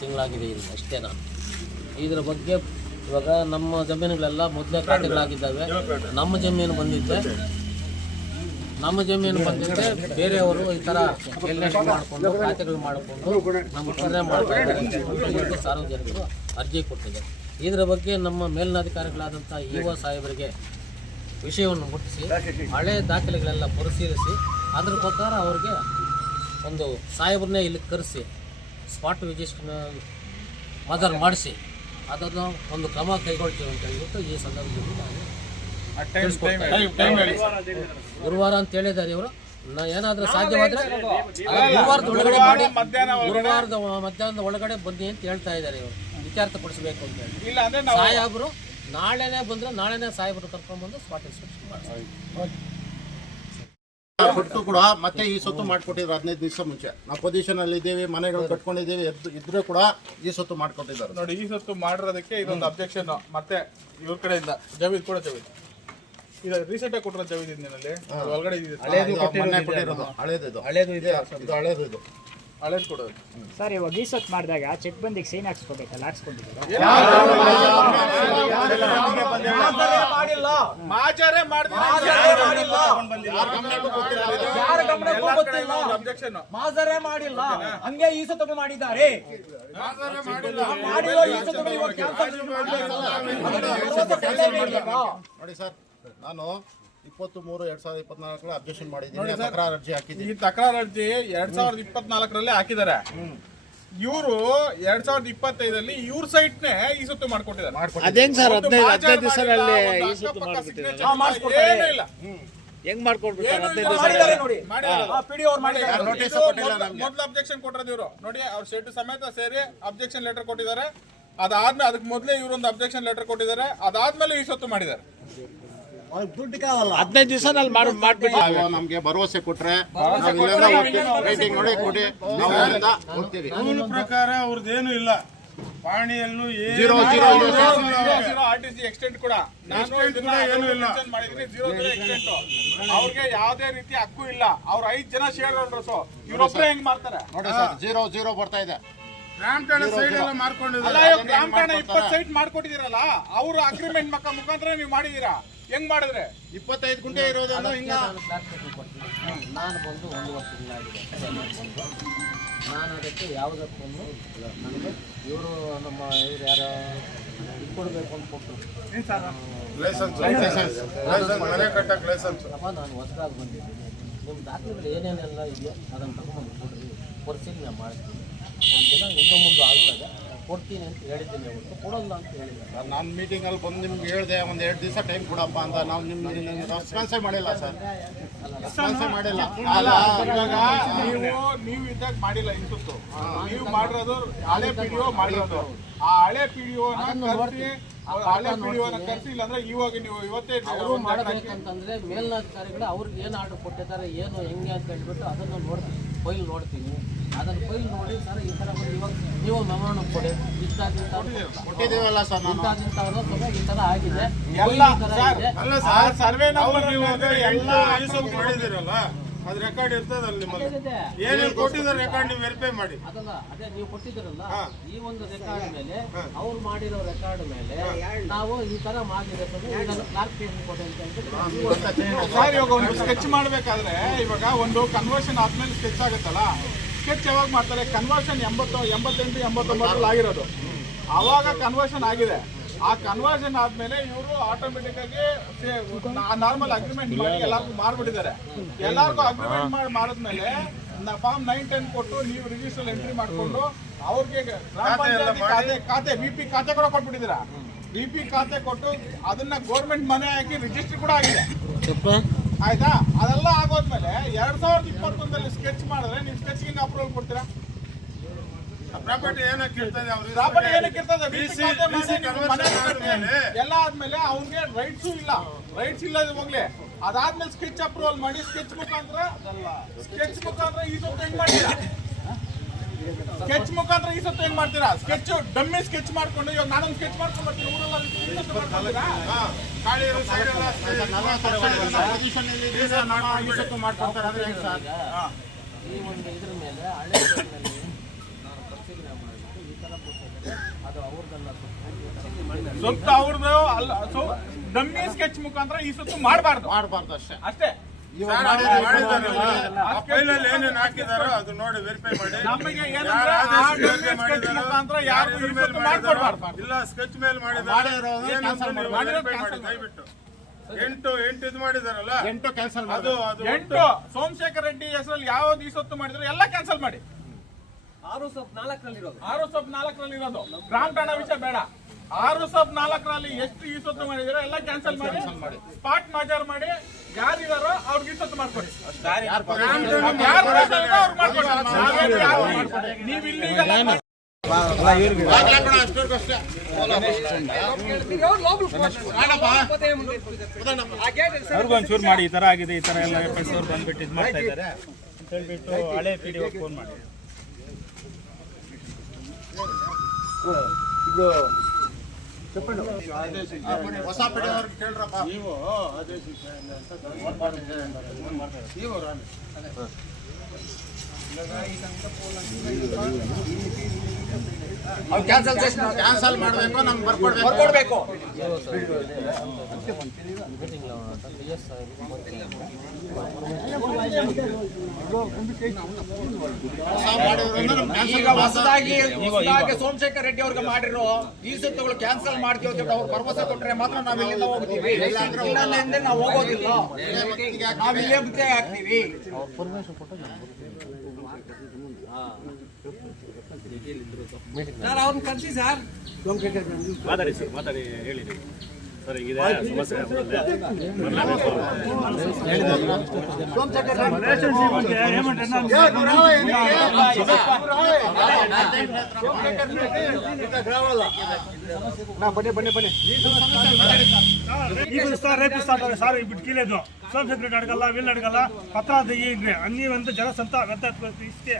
ತಿಂಗಳಾಗಿದೆ ಇಲ್ಲಿ ಅಷ್ಟೇ ನಾನು. ಇದ್ರ ಬಗ್ಗೆ ಇವಾಗ ನಮ್ಮ ಜಮೀನುಗಳೆಲ್ಲ ಮೊದಲೇ ಖಾತೆಗಳಾಗಿದ್ದಾವೆ ನಮ್ಮ ಜಮೀನು ಬಂದಿದ್ದೆ. ನಮ್ಮ ಜಮೀನು ಬಂದಿದ್ದೆ. ಬೇರೆಯವರು ಈ ಎಲ್ ಮಾಡಿಕೊಂಡು, ಖಾತೆಗಳು ಮಾಡಿಕೊಂಡು ನಮ್ಮ ತೊಂದರೆ ಮಾಡ್ತಾರೆ ಸಾರ್ವಜನಿಕರು ಅರ್ಜಿ ಕೊಟ್ಟಿದೆ ಇದರ ಬಗ್ಗೆ ನಮ್ಮ ಮೇಲಿನಾಧಿಕಾರಿಗಳಾದಂಥ ಇ ಒ ಸಾಹೇಬರಿಗೆ ವಿಷಯವನ್ನು ಮುಟ್ಟಿಸಿ, ಹಳೆ ದಾಖಲೆಗಳೆಲ್ಲ ಪರಿಶೀಲಿಸಿ, ಅದ್ರ ಪ್ರಕಾರ ಅವ್ರಿಗೆ ಒಂದು ಸಾಹೇಬ್ರನ್ನೇ ಇಲ್ಲಿ ಕರೆಸಿ ಸ್ಪಾಟ್ ವಿಜಿಸ್ಟ್ನ ಮದರ್ ಮಾಡಿಸಿ ಅದನ್ನು ಒಂದು ಕ್ರಮ ಕೈಗೊಳ್ತೀವಿ ಅಂತ ಹೇಳ್ಬಿಟ್ಟು ಈ ಸಂದರ್ಭದಲ್ಲಿ ನಾನು. ಗುರುವಾರ ಅಂತ ಹೇಳಿದ್ದಾರೆ ಇವರು. ನಾ ಏನಾದರೂ ಸಾಧ್ಯವಾದರೆ ಗುರುವಾರದ ಒಳಗಡೆ ಮಾಡಿ ಗುರುವಾರದ ಮಧ್ಯಾಹ್ನದ ಒಳಗಡೆ ಬನ್ನಿ ಅಂತ ಹೇಳ್ತಾ ಇದ್ದಾರೆ ಇವರು. ಇತ್ಯರ್ಥಪಡಿಸಬೇಕು ಅಂತ ಹೇಳಿ. ಸಾಹೇಬರು ನಾಳೆನೇ ಬಂದರೆ ನಾಳೆನೇ ಸಾಹೇಬರು ಕರ್ಕೊಂಡ್ಬಂದು ಸ್ಪಾಟ್ ಇನ್ಸ್ಪೆಕ್ಷನ್ ಮಾಡ್ತಾರೆ ಕೊಟ್ಟು ಕೂಡ ಮತ್ತೆ ಈ ಸೊತ್ತು ಮಾಡ್ಕೊಟ್ಟಿದ್ರು ಹದಿನೈದು ದಿವಸ ಮುಂಚೆ. ನಾವು ಪೊಸಿಷನ್ ಅಲ್ಲಿ ಇದ್ದೀವಿ ಮನೆಗಳು ಕಟ್ಕೊಂಡಿದ್ದೀವಿ ಎದ್ದು ಇದ್ರೂ ಕೂಡ ಈ ಸೊತ್ತು ಮಾಡ್ಕೊಟ್ಟಿದ್ದಾರೆ. ನೋಡಿ ಈ ಸೊತ್ತು ಮಾಡಿರೋದಕ್ಕೆ ಇದೊಂದು ಅಬ್ಜೆಕ್ಷನ್ ಮತ್ತೆ ಇವ್ರ ಕಡೆಯಿಂದ ಜವೀದ್ ಕೂಡ ಜವೀದ್. ಇದು ರೀಸೆಂಟ್ ಆಗಿ ಕೊಟ್ಟಿರೋ ಜವೀದ್ ಇದನ್ನಲ್ಲಿ ಒಳಗಡೆ ಇದೆ ಇದು ಕೊಟ್ಟಿರೋದು ಹಳೇದು ಇದು ಹಳೇದು ಇದೆ ಇದು ಹಳೇದು ಇದು ಹಳೇದು ಕೊಡೋದು. ಸರ್ ಇವಾಗ ಈ ಸತ್ ಮಾಡಿದಾಗ ಚೆಕ್ ಬಂದಿಗೆ ಸೈನ್ ಹಾಕ್ಸ್ಕೊಬೇಕಲ್ಲ ಹಾಕ್ಸ್ಕೊಂಡಿದ್ದೀರಾ? ಮಾಜರೇ ಮಾಡಿಲ್ಲ? ಹಂಗೆ ಈ ಸತಗಳು ಮಾಡಿದ್ದಾರೆ. ನೋಡಿ ಸರ್ ನಾನು ಇಪ್ಪತ್ತು ಮೂರು ಎರಡ್ ಸಾವಿರದ ಇಪ್ಪತ್ನಾಲ್ಕರ ಅಬ್ಜೆಕ್ಷನ್ ಮಾಡಿದ್ದೀನಿ. ತಕರಾರು ಅರ್ಜಿ ಈ ತಕರಾರು ಅರ್ಜಿ ಎರಡ್ ಸಾವಿರದ ಇಪ್ಪತ್ನಾಲ್ಕರಲ್ಲೇ ಹಾಕಿದ್ದಾರೆ. ಇವರು ಎರಡ್ ಸಾವಿರದ ಇಪ್ಪತ್ತೈದರಲ್ಲಿ ಇವ್ರ ಸೈಟ್ ನೇ ಈ ಸತ್ತು ಮಾಡ್ಕೊಟ್ಟಿದ್ದಾರೆ. ಅದೇಂಗ್ ಸರ್ ಒಂದು ಹದಿನೈದು ಮಾಜಾರ್ ಹದಿನೈದು ಮಾಡಿಲ್ಲ, ದಿವಸದಲ್ಲಿ ಒಂದು ಈ ಸುತ್ತು ಅಕ್ಕಪಕ್ಕ ಮಾಡ್ಬಿಟ್ಟಿದ್ದಾರೆ. signature ಏನೂ ಇಲ್ಲ. ಹೆಂಗ್ ಮಾಡ್ಕೊಟ್ಬಿಟ್ಟಾರೆ ಏನೂ ಹದಿನೈದು ಇಲ್ಲ. ದಿವಸ ನೋಡಿ. ಮಾಡಿದ್ದಾರೆ. ಪಿ ಡಿ ಅವ್ರು ಮಾಡಿದ್ದಾರೆ ನೋಟಿಸ್ ಇದು ಕೊಟ್ಟಿಲ್ಲ ಮೊದ್ಲು- ನಮ್ಗೆ. ಮೊದ್ಲು ಅಬ್ಜೆಕ್ಷನ್ ಕೊಟ್ಟಿರೋದು ಇವರು. ನೋಡಿ ಅವ್ರ ಶೆಡ್ ಸಮೇತ ಸೇರಿ ಅಬ್ಜೆಕ್ಷನ್ ಲೆಟರ್ ಕೊಟ್ಟಿದ್ದಾರೆ. ಅದಾದ್ಮೇಲೆ ಅದಕ್ಕೆ ಮೊದಲೇ ಇವ್ರೊಂದು ಅಬ್ಜೆಕ್ಷನ್ ಲೆಟರ್ ಕೊಟ್ಟಿದ್ದಾರೆ. ಅದಾದ್ಮೇಲೆ ಈ ಸತ್ತು ಮಾಡಿದ್ದಾರೆ. ಹದಿನೈದು ದಿವಸದಲ್ಲಿ ಮಾಡಿ ಮಾಡ್ಬಿಟ್ಟು ನಮ್ಗೆ ಭರವಸೆ ಕೊಟ್ರೆ ನೋಡಿ ಕೊಡಿ. ಹೋಗ್ತೀವಿ. ಕಾನೂನು ಪ್ರಕಾರ ಅವ್ರದ್ದೇನು ಇಲ್ಲ. ಪಾಣಿಯಲ್ಲೂ ಜೀರೋ ಜೀರೋ ಎಕ್ಸ್ಟೆಂಟ್ ಕೂಡ. ನಾನು ಏನೂ ಇಲ್ಲ. ಜೀರೋ ಜೀರೋ ಎಕ್ಸ್ಟೆಂಟ್ ಅವ್ರಿಗೆ ಯಾವುದೇ ರೀತಿ ಹಕ್ಕು ಇಲ್ಲ. ಅವ್ರ ಐದು ಜನ ಶೇರ್ ಹೋಲ್ಡರ್ಸ್ ಇವರೊಬ್ಬರೇ ಹೆಂಗ್ ಮಾಡ್ತಾರೆ? ನೋಡಿ ಸರ್ ಜೀರೋ ಜೀರೋ ಬರ್ತಾ ಇದೆ. ರಾಮಟಣ ಸೈಡ್ ಎಲ್ಲ ಅಲ್ಲ ಮಾಡ್ಕೊಂಡಿದ್ದಾರೆ ಇವಾಗ ಇಪ್ಪತ್ತು ಸೈಟ್ ಮಾಡ್ಕೊಟ್ಟಿದ್ದೀರಲ್ಲ ಅವ್ರ ಅಗ್ರಿಮೆಂಟ್ ಮಕ್ಕ ಮುಖಾಂತರ ನೀವು ಮಾಡಿದೀರಾ ಹೆಂಗ್ ಮಾಡಿದ್ರೆ? ಇಪ್ಪತ್ತೈದು ಗುಂಟೆ ಇರೋದನ್ನು ಹಿಂಗ ನಾನು ಬಂದು ಒಂದು ವರ್ಷ ತಿಂಗಳಾಗಿದೆ ಅಷ್ಟೇ ನಾನು ಅದಕ್ಕೆ ಯಾವುದಕ್ಕೂ ನನಗೆ ಇವರು ನಮ್ಮ ಇವ್ರು ಯಾರು ಇಟ್ಕೊಡ್ಬೇಕು ಕೊಡಬೇಕು ಅಂತ ಕೊಟ್ಟರು. ಲೈಸೆನ್ಸ್ ಲೈಸೆನ್ಸ್ ಮನೆ ಕಟ್ಟಕ್ ಲೈಸೆನ್ಸ್ ಅಪ್ಪ ನಾನು ಹೊಸದಾಗಿ ಬಂದಿದ್ದೀನಿ. ನಿಮ್ಮ ದಾಖಲೆಗಳು ಏನೇನೆಲ್ಲ ಇದೆಯೋ ಅದನ್ನು ತಗೊಂಡು ಕೊಡ್ರಿ. ನಾನು ಮಾಡ್ತೀನಿ. ಒಂದು ದಿನ ಹಿಂದೆ ಮುಂದೆ ಆಗ್ತದೆ. ಕೊಡ್ತೀನಿ ಅಂತ ಹೇಳಿದ್ದೀನಿ ಅವತ್ತು ಕೊಡಲ್ಲ ಅಂತ ಹೇಳಿಲ್ಲ ನಾನು ಮೀಟಿಂಗಲ್ಲಿ ಬಂದು ನಿಮ್ಗೆ ಹೇಳಿದೆ ಒಂದು ಎರಡು ದಿವಸ ಟೈಮ್ ಕೊಡಪ್ಪ ಅಂತ. ನಾವು ನಿಮ್ಮ ರೆಸ್ಪಾನ್ಸೇ ಮಾಡಿಲ್ಲ ಸರ್. ರೆಸ್ಪಾನ್ಸೇ ಮಾಡಿಲ್ಲ. ಅಲ್ಲ ಇವಾಗ ನೀವು ನೀವು ಇದ್ದಾಗ ಮಾಡಿಲ್ಲ ಇನ್ಸುತ್ತು ನೀವು ಮಾಡಿರೋದು ಹಳೆ ಪಿಡಿಒ ಮಾಡಿರೋದು. ಆ ಹಳೆ ಕರ್ಸಿ ಆ ಹಳೆ ಪಿಡಿಒನ ಕರ್ಸಿ ಇಲ್ಲಾಂದ್ರೆ ಇವಾಗ ನೀವು ಇವತ್ತೇ ಅವರು ಮಾಡಬೇಕಂತಂದ್ರೆ ಮೇಲ್ನಾಧಿಕಾರಿಗಳು ಅವ್ರಿಗೆ ಏನು ಆರ್ಡರ್ ಕೊಟ್ಟಿದ್ದಾರೆ ಏನು ಹೆಂಗೆ ಅಂತ ಹೇಳ್ಬಿಟ್ಟು ಅದನ್ನು ನೋಡ್ತೀನಿ ಫೈಲ್ ನೋಡ್ತೀನಿ. ಅದನ್ನು ಫೈಲ್ ನೋಡಿ ಸರ್ ಈ ಥರ ಇವಾಗ ನೀವು ಮೆಮೊರಣ ಕೊಡಿ. ಕೊಟ್ಟಿದ್ದೀವಲ್ಲ ಸರ್ ನಾನು. ಇಂಥದ್ದಿಂತ ಈ ಥರ ಆಗಿದೆ. ಎಲ್ಲ ಅಲ್ಲ ಸರ್ ಸರ್ವೆ ನಂಬರ್ ಎಲ್ಲ ಈಸೊತ್ತು ಮಾಡಿದ್ದೀರಲ್ಲ ಅದು ರೆಕಾರ್ಡ್ ಇರ್ತದೆ ಅಲ್ಲಿ ನಿಮ್ಮಲ್ಲಿ. ಏನೇನು ಕೊಟ್ಟಿದ್ದಾರೆ ರೆಕಾರ್ಡ್ ನೀವು ವೆರಿಫೈ ಮಾಡಿ. ಅದಲ್ಲ ಅದೇ ನೀವು ಕೊಟ್ಟಿದ್ದೀರಲ್ಲ ಈ ಒಂದು ರೆಕಾರ್ಡ್ ಮೇಲೆ ಅವ್ರು ಮಾಡಿರೋ ರೆಕಾರ್ಡ್ ಮೇಲೆ ನಾವು ಈ ತರ ಮಾಡಿದ್ರೆ ಸರ್ ಇವಾಗ ಒಂದು ಸ್ಕೆಚ್ ಮಾಡ್ಬೇಕಾದ್ರೆ ಇವಾಗ ಒಂದು ಕನ್ವರ್ಷನ್ ಆದ್ಮೇಲೆ ಸ್ಕೆಚ್ ಆಗುತ್ತಲ್ಲ? ಸ್ಕೆಚ್ ಯಾವಾಗ ಮಾಡ್ತಾರೆ? ಕನ್ವರ್ಷನ್ ಎಂಬತ್ತು ಎಂಬತ್ತೆಂಟು ಎಂಬತ್ತೊಂಬತ್ತರಲ್ಲಿ ಆಗಿರೋದು. ಆವಾಗ ಕನ್ವರ್ಷನ್ ಆಗಿದೆ. ಆ ಕನ್ವರ್ಷನ್ ಆದ್ಮೇಲೆ ಇವರು ಆಟೋಮೆಟಿಕ್ ಆಗಿ ನಾರ್ಮಲ್ ಅಗ್ರಿಮೆಂಟ್ ಮಾಡಿ ಎಲ್ಲರಿಗೂ ಮಾರ್ಬಿಟ್ಟಿದ್ದಾರೆ. ಎಲ್ಲರಿಗೂ ಅಗ್ರಿಮೆಂಟ್ ಮಾಡಿ ಮಾಡಿದ್ಮೇಲೆ ಫಾರ್ಮ್ ನೈನ್ ಟೆನ್ ಕೊಟ್ಟು ನೀವು ರಿಜಿಸ್ಟರ್ ಎಂಟ್ರಿ ಮಾಡಿಕೊಂಡು ಅವ್ರಿಗೆ ಗ್ರಾಮ ಪಂಚಾಯತಿ ಖಾತೆ ಖಾತೆ ವಿ ಪಿ ಖಾತೆ ಕೂಡ ಕೊಟ್ಬಿಟ್ಟಿದ್ದೀರಾ? ಬಿ ಪಿ ಖಾತೆ ಕೊಟ್ಟು ಅದನ್ನ ಗೌರ್ಮೆಂಟ್ ಮನೆ ಹಾಕಿ ರಿಜಿಸ್ಟರ್ ಕೂಡ ಆಗಿದೆ. ಆಯ್ತಾ? ಅದೆಲ್ಲ ಆಗೋದ್ಮೇಲೆ ಎರಡ್ ಸಾವಿರದ ಇಪ್ಪತ್ತೊಂದಲ್ಲಿ ಸ್ಕೆಚ್ ಮಾಡಿದ್ರೆ ಸ್ಕೆಚ್ ಸ್ಕೆಚ್ಗೆ ಅಪ್ರೂವಲ್ ಕೊಡ್ತೀರಾ? ಪ್ರಾಪರ್ಟಿ ಏನಕ್ಕೆ ಇರ್ತದೆ ಅವ್ರಿಗೆ ಪ್ರಾಪರ್ಟಿ ಏನಕ್ಕೆ ಇರ್ತದೆ ನೀವು ಎಲ್ಲ ಆದ್ಮೇಲೆ ಅವ್ನಿಗೆ ರೈಟ್ಸ್ ಇಲ್ಲ. ರೈಟ್ಸ್ ಇಲ್ಲ ಹೋಗ್ಲಿ. ಅದಾದ್ಮೇಲೆ ಸ್ಕೆಚ್ ಅಪ್ರೂವಲ್ ಮಾಡಿ ಸ್ಕೆಚ್ ಮುಖಾಂತರ ಸ್ಕೆಚ್ ಮುಖಾಂತರ ಈಗ ಹೆಂಗ್ ಮಾಡ್ತೀರಾ? ಸ್ಕೆಚ್ ಮುಖಾಂತರ ಈ ಸತ್ತು ಏನ್ ಮಾಡ್ತೀರಾ? ಸ್ಕೆಚ್ ಡಮ್ಮಿ ಸ್ಕೆಚ್ ಮಾಡ್ಕೊಂಡು ಇವಾಗ ನಾನೊಂದು ಸ್ಕೆಚ್ ಮಾಡ್ಕೊಂಡು ಬರ್ತೀನಿ. ಈ ಒಂದು ಇದ್ರ ಮೇಲೆ ಹಳೆ ಇದ್ರ ಮೇಲೆ ನಾನು ಪರಿಶೀಲನೆ ಮಾಡಿಬಿಟ್ಟು ಈ ಅದು ಅವ್ರದ್ದಲ್ಲ ಸೊತ್ತು ಅವ್ರದ್ದು ಅಲ್ಲ. ಸೊ ಡಮ್ಮಿ ಸ್ಕೆಚ್ ಮುಖಾಂತರ ಈ ಸತ್ತು ಮಾಡಬಾರ್ದು. ಮಾಡಬಾರ್ದು ಅಷ್ಟೇ. ಅಷ್ಟೇ. ಫೈಲಲ್ಲಿ ಏನೇನ್ ಹಾಕಿದಾರೋ ಅದು ನೋಡಿ ವೆರಿಫೈ ಮಾಡಿ. ನಮಗೆ ಯಾರು ಇಲ್ಲ ಸ್ಕೆಚ್ ಮೇಲ್ ಮಾಡಿದಾರೆ ದಯವಿಟ್ಟು. ಎಂಟು ಎಂಟು ಇದು ಮಾಡಿದಾರಲ್ಲ? ಎಂಟು ಕ್ಯಾನ್ಸಲ್ ಅದು ಎಂಟು ಸೋಮಶೇಖರ್ ರೆಡ್ಡಿ ಹೆಸರಲ್ಲಿ ಯಾವ್ದು ಈ ಸೊತ್ತು ಮಾಡಿದ್ರು ಎಲ್ಲ ಕ್ಯಾನ್ಸಲ್ ಮಾಡಿ. ಆರು ಸಬ್ ನಾಲ್ಕರಲ್ಲಿರೋದು. ಆರು ಸಬ್ ನಾಲ್ಕರಲ್ಲಿರೋದು. ಇರೋದು ಬೇಡ ಠಾಣಾ ವಿಷಯ ಬೇಡ. ಆರು ಸಬ್ ನಾಲ್ಕರಲ್ಲಿ ಎಷ್ಟು ಈ ಸೊತ್ತು ಮಾಡಿದಿರೋ ಎಲ್ಲ ಕ್ಯಾನ್ಸಲ್ ಮಾಡಿ. ಸ್ಪಾಟ್ ಮಾಜಾರ್ ಮಾಡಿ. ಯಾರಿದಾರೋ ಅವ್ರಿಗೆ ಮಾಡ್ಕೊಡಿ. ನೀವು ಇಲ್ಲಿ ಒಂಚೂರು ಮಾಡಿ ಈ ತರ ಆಗಿದೆ ಈ ತರ ಎಲ್ಲ ಅವ್ರು ಬಂದ್ಬಿಟ್ಟು ಇದು ಮಾಡ್ತಾ ಇದ್ದಾರೆ. ಅಂತ ಹೇಳ್ಬಿಟ್ಟು ಹಳೆ ಪಿ ಡಿ ಫೋನ್ ಮಾಡಿ ಹೊಸ ಪಡೆದವ್ರಿಗೆ ಕೇಳ್ರಪ್ಪ ನೀವು ಆದೇಶಿಸಿ ಅವ್ರು ಕ್ಯಾನ್ಸಲ್ ಕ್ಯಾನ್ಸಲ್ ಮಾಡಬೇಕು ನಮ್ಗೆ ಬರ್ಕೊಡ್ಬೇಕು. ಬರ್ಕೊಡ್ಬೇಕು. ಈಗ ಹೊಸದಾಗಿ ಹೊಸದಾಗಿ ಸೋಮಶೇಖರ್ ರೆಡ್ಡಿ ಅವ್ರಿಗೆ ಮಾಡಿರೋ ಈ ಸುತ್ತುಗಳು ಕ್ಯಾನ್ಸಲ್ ಮಾಡ್ತೀವಿ ಅಂತ ಅವ್ರು ಭರವಸೆ ಕೊಟ್ರೆ ಮಾತ್ರ ನಾವು ಇಲ್ಲಿಂದ ಹೋಗ್ತೀವಿ. ಇಲ್ಲಾಂದ್ರೆ ನಾವು ಹೋಗೋದಿಲ್ಲ. ನಾವು ಇಲ್ಲೇ ಬಿಟ್ಟೆ ಹಾಕ್ತೀವಿ. ಸರ್ ಅವ್ರನ್ನ ಕರೆಸಿ ಸರ್. ಮಾತಾಡಿ ಮಾತಾಡಿ ಸರ್ ಬನ್ನಿ ಬನ್ನಿ ಬನ್ನಿ ಸರ್ ಸೋಮ್ ಸೆಕ್ರೆಟರಿ ಅಡಗಲ್ಲ ವೀಲ್ ಪತ್ರ ತೆಗಿ ಅನ್ನಿ ಅಂತ ಜನಸಂತ ಇಷ್ಟೇ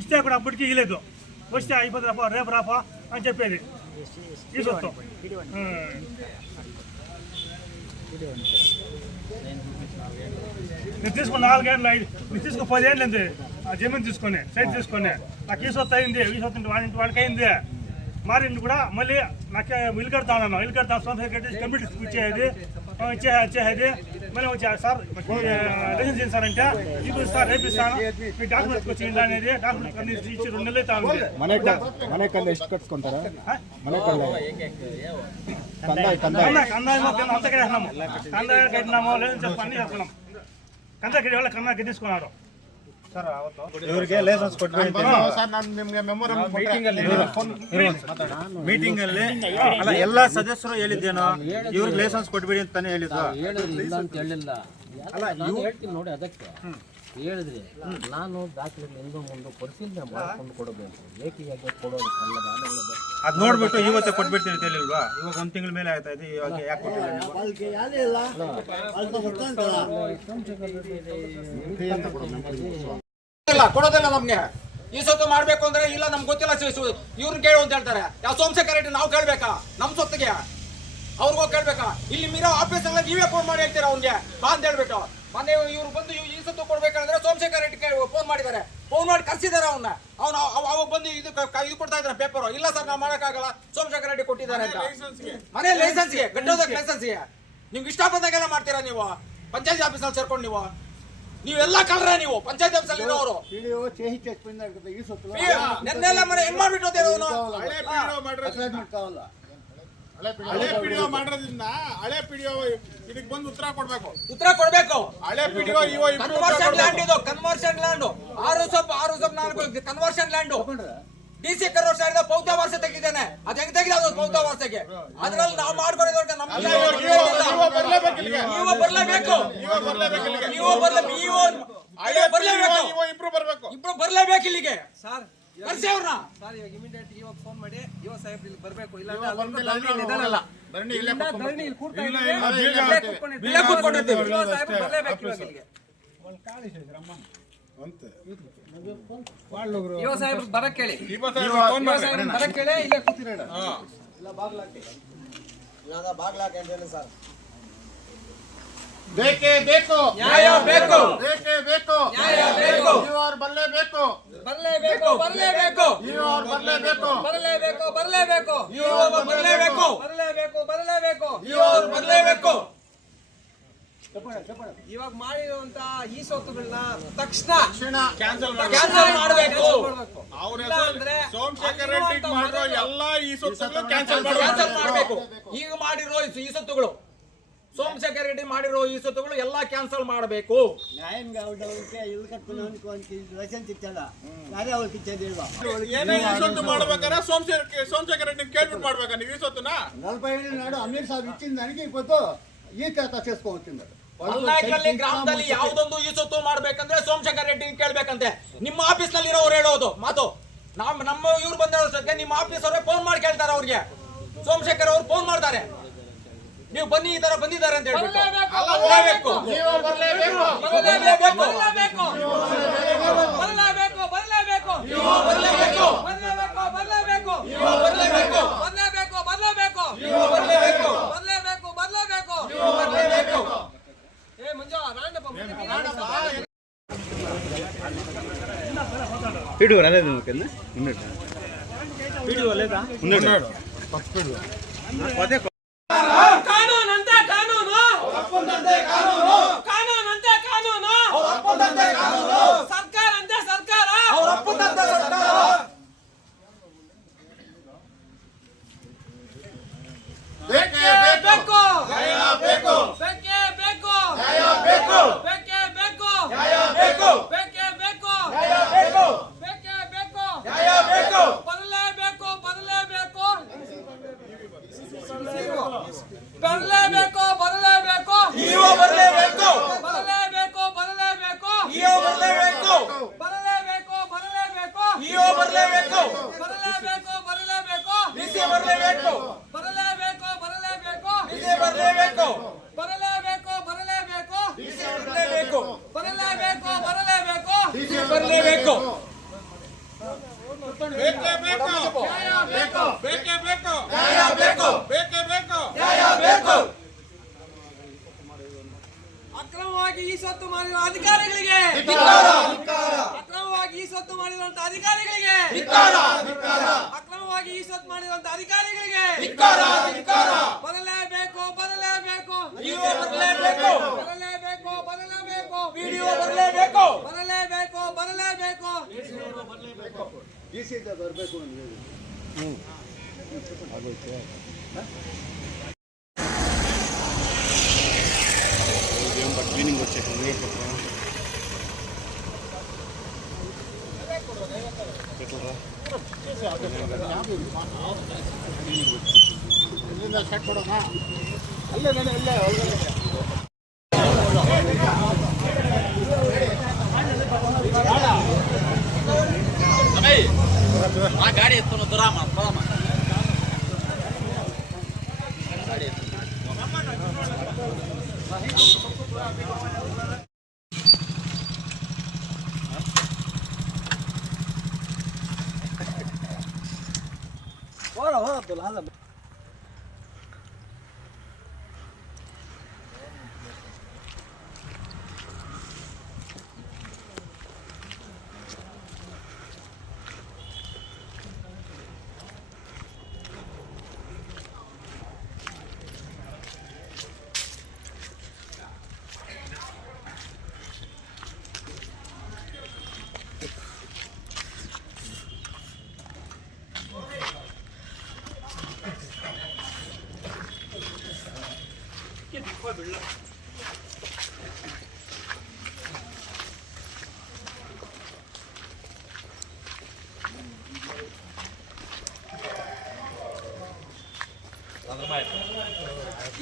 ಇಷ್ಟೇ ಕೂಡ ಬಿಟ್ಟು ಕೀಲೇದು వస్తే అయిపోతుంది రాపా రేపు రాపా అని చెప్పేది. తీసుకొస్తాం. నేను తీసుకుని నాలుగేళ్ళు ఐదు నేను తీసుకుని పదేళ్ళు అయింది ఆ జమీన్ తీసుకొని సైట్ తీసుకొని. నాకు ఈ సొత్తు అయింది ఈ సొత్తు వాడి వాడికి అయింది. మారింది కూడా మళ్ళీ నాకు ఇల్లు కడతా ఉన్నాను ఇల్లు కడతా సొంత కట్టి కంప్యూటర్ ఇచ్చేది చేసేది మనం సార్ రిజిస్ట్రేషన్ సార్ అంటే ఇప్పుడు సార్ రేపిస్తాను మీ డాక్యుమెంట్స్ వచ్చిందా అనేది డాక్యుమెంట్స్ అన్ని ఇచ్చి రెండు నెలలు అవుతా ఉంది మనే మనే ఎస్ట్ కట్టుకుంటారా మనే కందాయి కందాయి. కందాయి అంతా కట్టినాము. కందాయి కట్టినాము లేదని చెప్పండి అన్ని చెప్తున్నాం కందా కట్టి వాళ్ళ కన్నా కట్టించుకున్నారు. ಇವ್ರಿಗೆ ಲೈಸೆನ್ಸ್ ಕೊಟ್ಬಿಡಿ. ಮೀಟಿಂಗ್ ಅಲ್ಲಿ ಅಲ್ಲ ಎಲ್ಲಾ ಸದಸ್ಯರು ಹೇಳಿದ್ದೇನೋ ಇವ್ರಿಗೆ ಲೈಸೆನ್ಸ್ ಕೊಟ್ಬಿಡಿ ಅಂತಾನೆ ಹೇಳಿದ್ರು ಅಂತ ಹೇಳಿಲ್ಲ. ನಾನು ಹೇಳ್ತೀನಿ ನೋಡಿ ಅದಕ್ಕೆ. ಹೇಳಿದ್ರಿ ನಾನು ದಾಖಲೆ ಹಿಂದೂ ಮುಂದೆ ಪರಿಶೀಲನೆ ಮಾಡ್ಕೊಂಡು ಕೊಡಬೇಕು ಏಕೆ ಕೊಡೋದಕ್ಕಲ್ಲ ನಾನು ಹೇಳೋದು. ಅದ್ ನೋಡ್ಬಿಟ್ಟು ಇವತ್ತೇ ಕೊಟ್ಬಿಡ್ತೀನಿ ತಿಳಿಲ್ವಾ ಇವಾಗ ಒಂದ್ ತಿಂಗಳ ಮೇಲೆ ಆಯ್ತಾ ಇದೆ? ಇವಾಗ ಯಾಕೆ ಕೊಟ್ಟಿಲ್ಲ ನೀವು? ಇಲ್ಲ ಕೊಡೋದಿಲ್ಲ ನಮ್ಗೆ. ಈ ಸೊತ್ತು ಮಾಡ್ಬೇಕು ಅಂದ್ರೆ ಇಲ್ಲ ನಮ್ಗೆ ಗೊತ್ತಿಲ್ಲ ಇವ್ರನ್ನ ಕೇಳು ಅಂತ ಹೇಳ್ತಾರೆ. ಯಾವ ಸೋಮಶೇಖರ್ ರೆಡ್ಡಿ ನಾವು ಕೇಳ್ಬೇಕಾ? ನಮ್ ಸೊತ್ತಿಗೆ. ಅವ್ರಿಗೂ ಕೇಳ್ಬೇಕಾ? ಇಲ್ಲಿ ಮೀರೋ ಆಫೀಸ್ ಎಲ್ಲ ನೀವೇ ಫೋನ್ ಮಾಡಿ ಹೇಳ್ತೀರಾ ಅವ್ನಿಗೆ? ಬಾ ಅಂತ ಹೇಳ್ಬಿಟ್ಟು. ಮೊನ್ನೆ ಇವ್ರು ಬಂದು ಈ ಸೊತ್ತು ಕೊಡ್ಬೇಕಂದ್ರೆ ಸೋಮಶೇಖರ್ ರೆಡ್ಡಿ ಫೋನ್ ಮಾಡಿದ್ದಾರೆ. ಫೋನ್ ಮಾಡಿ ಕರ್ಸಿದ್ದಾರೆ ಅವನ್ನ ಅವ್ನು ಅವಾಗ ಬಂದು ಇದು ಇದು ಕೊಡ್ತಾ ಇದ್ದಾರೆ ಪೇಪರ್ ಇಲ್ಲ ಸರ್ ನಾವು ಮಾಡಕ್ಕಾಗಲ್ಲ. ಸೋಮಶೇಖರ್ ರೆಡ್ಡಿ ಕೊಟ್ಟಿದ್ದಾರೆ ಅಂತ. ಮನೆ ಲೈಸೆನ್ಸ್ಗೆ ಲೈಸೆನ್ಸ್ ಲೈಸೆನ್ಸ್ಗೆ ನಿಮ್ಗೆ ಇಷ್ಟ ಬಂದಾಗೆಲ್ಲ ಮಾಡ್ತೀರಾ ನೀವು? ಪಂಚಾಯತ್ ಆಫೀಸಲ್ಲಿ ಸೇರ್ಕೊಂಡು ನೀವು? ನೀವೆಲ್ಲ ಕಳ್ರೆ ನೀವು ಪಂಚಾಯತ್ ಆಫೀಸಲ್ಲಿ ಇರೋರು ನೆನ್ನೆಲ್ಲ ಮನೆ ಹೆಂಗ್ ಮಾಡ್ಬಿಟ್ಟು ಅವನು ಹಳೆ ಪಿಡಿಒ ಮಾಡೋದ್ರಿಂದ ಹಳೆ ಪಿಡಿಒ ಮಾಡಿರೋದ್ರಿಂದ ಹಳೆ ಪಿಡಿಒ ಇದಕ್ಕೆ ಬಂದು ಉತ್ತರ ಕೊಡ್ಬೇಕು ಉತ್ತರ ಕೊಡ್ಬೇಕು ಹಳೆ ಪಿಡಿಒ ಇವ ಕನ್ವರ್ಷನ್ ಲ್ಯಾಂಡ್ ಇದು ಕನ್ವರ್ಷನ್ ಲ್ಯಾಂಡ್ ಆರು ಸಬ್ ಆರು ಸಬ್ ನಾಲ್ಕು conversion land D C conversion ಪೌತ ವಾರ್ಸ ತೆಗಿದಾನೆ ಅದ್ ಹೆಂಗ್ ತೆಗಿದ ಪೌತ ವಾರ್ಸಕ್ಕೆ ಅದ್ರಲ್ಲಿ ನಾವು ಮಾಡ್ಕೊಂಡಿದ್ದವ್ರಿಗೆ ನಮ್ ನೀವು ಬರ್ಲೇಬೇಕು ನೀವು ಬರ್ಲೇ ನೀವು ಬರ್ಲೇಬೇಕು. ಇಬ್ರು ಬರ್ಬೇಕು. ಇಬ್ರು ಬರ್ಲೇಬೇಕು ಇಲ್ಲಿಗೆ. ಕರ್ಸಿ ಅವ್ರನ್ನ. ಬಂದಿಲ್ಲ ಅಂದ್ರೆ ಅವ್ರು ಹೋಗಲ್ಲ. ಧರಣಿ ಇಲ್ಲೇ ಕೂತ್ಕೊಂಡು ಇಲ್ಲ ಇಲ್ಲ ಬೀಗ ಇಲ್ಲೇ ಕೂತ್ಕೊಂಡಿದ್ದೀವಿ. ಅಂತೆ ಯುವ ಸಾಹೇಬ್ರು ಬರ ಕೇಳಿ. ಯುವ ಸಾಹೇಬ್ರು ಬರ ಕೇಳಿ ಇಲ್ಲ ಕೂತಿರೋಣ ಇಲ್ಲ ಇಲ್ಲ ಬಾಗ್ಲಾಕಿ. ಸರ್. ಬೇಕೇ ಬೇಕು. ನ್ಯಾಯ ಬೇಕು. ಬೇಕೇ ಬೇಕು. ನ್ಯಾಯ ಬೇಕು. ಇವರು ಬರಲೇಬೇಕು. ಬರಲೇಬೇಕು ಬರಲೇಬೇಕು. ಇವರು ಬರಲೇಬೇಕು. ಬೇಕು ಬರಲೇಬೇಕು. ಇವರು ಬರಲೇಬೇಕು. ಬರಲೇಬೇಕು ಬರಲೇಬೇಕು. ಇವರು ಬರಲೇಬೇಕು. ಇವಾಗ ಮಾಡಿರುವಂತ ಈ ಸೊತ್ತುಗಳನ್ನ ತಕ್ಷಣ ಕ್ಯಾನ್ಸಲ್ ಮಾಡಬೇಕು. ಅಂದ್ರೆ ಸೋಮಶೇಖರ್ ರೆಡ್ಡಿ ಮಾಡಿರೋ ಎಲ್ಲಾ ಈ ಸೊತ್ತುಗಳು ಕ್ಯಾನ್ಸಲ್ ಮಾಡಬೇಕು. ಈಗ ಮಾಡಿರೋ ಈ ಸೊತ್ತುಗಳು ಸೋಮಶೇಖರ್ ರೆಡ್ಡಿ ಮಾಡಿರೋ ಈ ಸೊತ್ತುಗಳು ಎಲ್ಲಾ ಕ್ಯಾನ್ಸಲ್ ಮಾಡಬೇಕು. ನಾಯನ್ ಗೌಡ ಅವ್ರಿಗೆ ಇಲ್ಲಿ ಕಟ್ಕೊಂಡು ಅನ್ಕೊಂಡು ಲೈಸೆನ್ಸ್ ಇತ್ತಲ್ಲ ಯಾರೇ ಅವ್ರಿಗೆ ಇತ್ತದಿಲ್ವಾ ಏನೇ ಈ ಸೊತ್ತು ಮಾಡ್ಬೇಕಾದ್ರೆ ಸೋಮಶೇಖರ್ ಸೋಮಶೇಖರ್ ರೆಡ್ಡಿ ಕೇಳ್ಬಿಟ್ಟು ಮಾಡ್ಬೇಕಾ ನೀವು ಈ ಸೊತ್ತುನ ನಲಭೈ ನಾಡು ಅಮಿರ್ ಸಾಹೇಬ್ ಇಚ್ಚಿಂದ ನನಗೆ ಇವತ್ತು ಈ ಕಥೆ ಸೇರ್ಸ್ಕೊಂಡ್ ಹೊಲ್ನಾಯ್ಕಲ್ಲಿ ಗ್ರಾಮದಲ್ಲಿ ಯಾವ್ದೊಂದು ಈ ಸತ್ತು ಮಾಡ್ಬೇಕಂದ್ರೆ ಸೋಮಶೇಖರ್ ರೆಡ್ಡಿ ಕೇಳ್ಬೇಕಂತೆ. ನಿಮ್ಮ ಆಫೀಸ್ನಲ್ಲಿ ಇರೋರು ಹೇಳೋದು ಮಾತು. ನಮ್ ನಮ್ಮ ಇವ್ರು ಬಂದಿರೋದಕ್ಕೆ ನಿಮ್ಮ ಆಫೀಸ್ ಅವರೇ ಫೋನ್ ಮಾಡಿ ಕೇಳ್ತಾರೆ ಅವ್ರಿಗೆ. ಸೋಮಶೇಖರ್ ಅವ್ರು ಫೋನ್ ಮಾಡ್ತಾರೆ. ನೀವು ಬನ್ನಿ ಈ ತರ ಬಂದಿದ್ದಾರೆ ಅಂತ ಹೇಳ್ಬಿಟ್ಟು. స్పీడ్ రాలేదు నాకు ఉన్నాడు స్పీడ్ లేదా ఉన్నాడు స్పీడ్ అదే ಸರ್ಕಾರ ಅಂತೆ ಸರ್ಕಾರ ಬರಲೇಬೇಕು ಇಒ ಬರಲೇಬೇಕು. ಬರಲೇಬೇಕು ಬರಲೇಬೇಕು. ಡಿಸಿ ಬರಲೇಬೇಕು. ಬರಲೇಬೇಕು ಬರಲೇಬೇಕು. ಡಿಸಿ ಬರಲೇಬೇಕು. ಬರಲೇಬೇಕು ಬರಲೇಬೇಕು. ಡಿಸಿ ಬರಲೇಬೇಕು. ಬರಲೇಬೇಕು ಬರಲೇಬೇಕು. ಡಿಸಿ ಬರಲೇಬೇಕು. ಬೇಕೇ ಬೇಕು. ಬೇಕು. ಬೇಕೇ ಬೇಕು. ನ್ಯಾಯ ಬೇಕು. ಬೇಕೇ ಬೇಕು. ನ್ಯಾಯ ಬೇಕು. ಅಕ್ರಮವಾಗಿ ಈ ಸೊತ್ತು ಮಾಡಿರುವ ಅಧಿಕಾರಿಗಳಿಗೆ ಸ್ವತ್ತು ಮಾಡಿರುವಂತ ಅಧಿಕಾರಿಗಳಿಗೆ ಅಕ್ರಮವಾಗಿ ಈ ಸ್ವತ್ತು ಮಾಡಿರುವಂತ ಅಧಿಕಾರಿಗಳಿಗೆ ಬರಲೇಬೇಕು ಬರಲೇಬೇಕು ಬರಲೇಬೇಕು ಬರಲೇಬೇಕು ಬರಲೇಬೇಕು ವಿಡಿಯೋ ಬರಲೇಬೇಕು ಬರಲೇಬೇಕು ಬರಲೇಬೇಕು ಬರಬೇಕು ಅಂತ ಹೇಳಿ. ಕ್ಲೀನಿಂಗ್ ಸ್ಟಾರ್ಟ್ ಅಲ್ಲೇ ಅಲ್ಲೇ ಆ ಗಾಡಿ ಎತ್ತೋಣ ದೂರ ಮಾಡ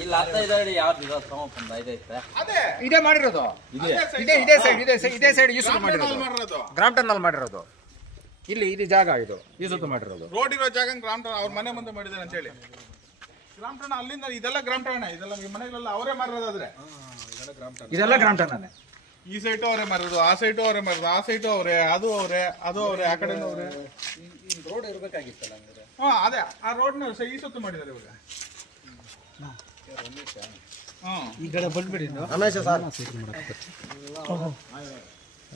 ಇಲ್ಲ ಹತ್ತ ಇದಾಡಿ ಯಾವ್ದು ಇದು? ತಗೊಂಡ್ ಇದೈತೆ ಅದೇ. ಇದೇ ಮಾಡಿರೋದು. ಇದೇ. ಇದೇ ಸೈಡ್ ಇದೇ ಸೈಡ್ ಇದೇ ಸೈಡ್ ಯೂಸ್ ಗ್ರಾಮ ಮಾಡಿರೋದು. ಮಾಡಿರೋದು. ಟನಲ್ ಮಾಡಿರೋದು. ಇಲ್ಲಿ ಇದು ಜಾಗ ಇದು. ಈ ಸುತ್ತ ಮಾಡಿರೋದು. ರೋಡ್ ಇರೋ ಜಾಗ ಗ್ರಾಮ ಟನ್ ಅವ್ರ ಮನೆ ಮುಂದೆ ಮಾಡಿದ್ದಾರೆ ಅಂತ ಹೇಳಿ. ಗ್ರಾಮ ಅಲ್ಲಿಂದ ಇದೆಲ್ಲ ಗ್ರಾಮ ಇದೆಲ್ಲ ಈ ಮನೆಗಳೆಲ್ಲ ಅವರೇ ಮಾರೋದಾದ್ರೆ ಇದೆಲ್ಲ ಗ್ರಾಮ್ ಟನಲ್ ಈ ಸೈಟು ಅವರೇ ಮಾರೋದು ಆ ಸೈಟು ಅವರೇ ಮಾರೋದು ಆ ಸೈಟು ಅವರೇ ಅದು ಅವರೇ ಅದು ಅವರೇ ಆ ಕಡೆ ಅವರೇ ರೋಡ್ ಇರ್ಬೇಕಾಗಿತ್ತಲ್ಲ ಹಂಗಾದ್ರೆ ಹಾ ಅದೇ ಆ ರೋಡ್ನ ಈ ಸುತ್ತು ಮಾಡಿದ್ದಾರೆ ಇವಾಗ ಈ ಕಡೆ ಬಂದ್ಬಿಡಿ ರಮೇಶ ಸರ್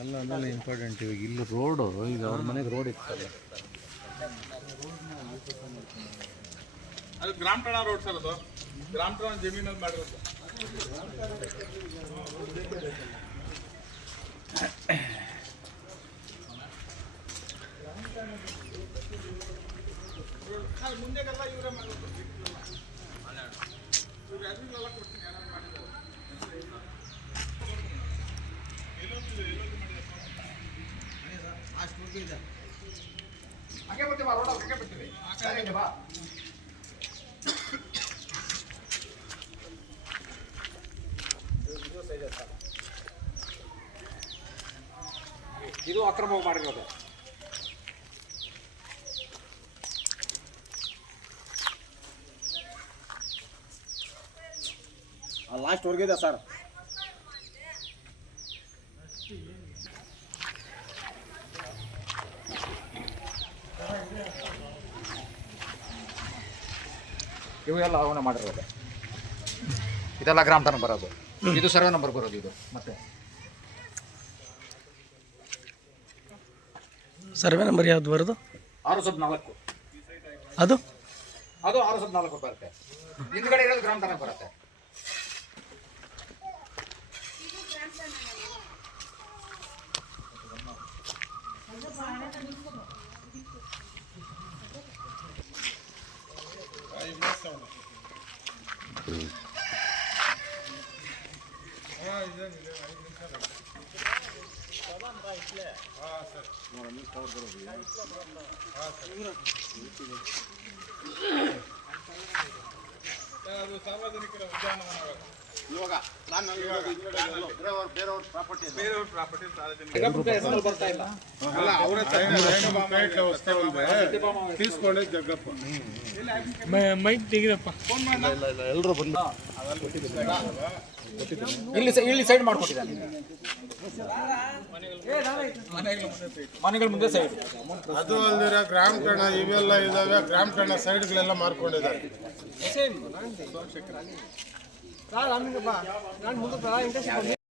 ಅಲ್ಲ ಅದೆಲ್ಲ ಇಂಪಾರ್ಟೆಂಟ್ ಇವಾಗ ಇಲ್ಲಿ ರೋಡು ಈಗ ಅವ್ರ ಮನೆಗೆ ರೋಡ್ ಇತ್ತಲ್ಲ ಅದು ಗ್ರಾಮ ಠಾಣಾ ರೋಡ್ ಸರ್ ಅದು. ಗ್ರಾಮ ಠಾಣಾ ಜಮೀನಲ್ಲಿ ಮಾಡಿರೋದು. ಮುಂದೆ ಮುಂದೆಗೆಲ್ಲ ಇವರೇ ಮಾಡಿರೋದು. ಇವ್ರು ಹೆಸರುಗಳೆಲ್ಲ ಕೊಡ್ತೀನಿ ಏನಾದ್ರು ಮಾಡಿದ್ದಾರೆ ಹಾಗೆ ಬರ್ತೀವಿ ಬಾ ರೋಡ್ ಹಾಗೆ ಬರ್ತೀವಿ. ಹಾಗೆ ಬಾ ಇದು ಅಕ್ರಮವಾಗಿ ಮಾಡಿರೋದು ಲಾಸ್ಟ್ ವರ್ಗಿದೆ ಸರ್. ಇವೆಲ್ಲ ಅವನ್ನ ಮಾಡಿರೋದು. ಇದೆಲ್ಲ ಗ್ರಾಮ ತನಕ ಬರೋದು. ಇದು ಸರ್ವೆ ನಂಬರ್ ಬರೋದು ಇದು. ಮತ್ತೆ? ಸರ್ವೆ ನಂಬರ್ ಯಾವ್ದು ಬರೋದು? ಆರು ಸಬ್ ನಾಲ್ಕು. ಅದು? ಅದು ಆರು ಸಬ್ ನಾಲ್ಕು ಬರುತ್ತೆ. ಹಿಂದ್ಗಡೆ ಇರೋದು ಗ್ರಾಮ ತನಕ ಬರುತ್ತೆ. ಸಾರ್ವಜನಿಕರ ಉದ್ಯಾನವನ ಇವಾಗ ನಾನು ಇವಾಗ ಬೇರೆಯವ್ರ ಬೇರೆಯವ್ರ ಪ್ರಾಪರ್ಟಿ ಬೇರೆಯವ್ರ ಪ್ರಾಪರ್ಟಿ ಬರ್ತಾ ಇಲ್ಲ. ಅಲ್ಲ ಅವರ ತೀಸ್ಕೊಂಡೆ ಜಗ್ಗಪ್ಪ. ಮೈಕ್ ತೆಗಿದಪ್ಪ ಇಲ್ಲಿ ಸ- ಇಲ್ಲಿ ಸೈಡ್ ಮಾಡ್ಕೊಟ್ಟಿದ್ದಾನೆ ಮನೆಗಳ ಮುಂದೆ ಸೈಡ್ ಅದು ಅಲ್ದಿರ ಗ್ರಾಮ ಕಣ ಇವೆಲ್ಲ ಇದಾವೆ. ಗ್ರಾಮ ಕಣ ಸೈಡ್ಗಳೆಲ್ಲ ಮಾರ್ಕೊಂಡಿದ್ದಾರೆ. ನಾನು ಮುಂದೆ ಇಂಟರ್ನ್ಶಿಪ್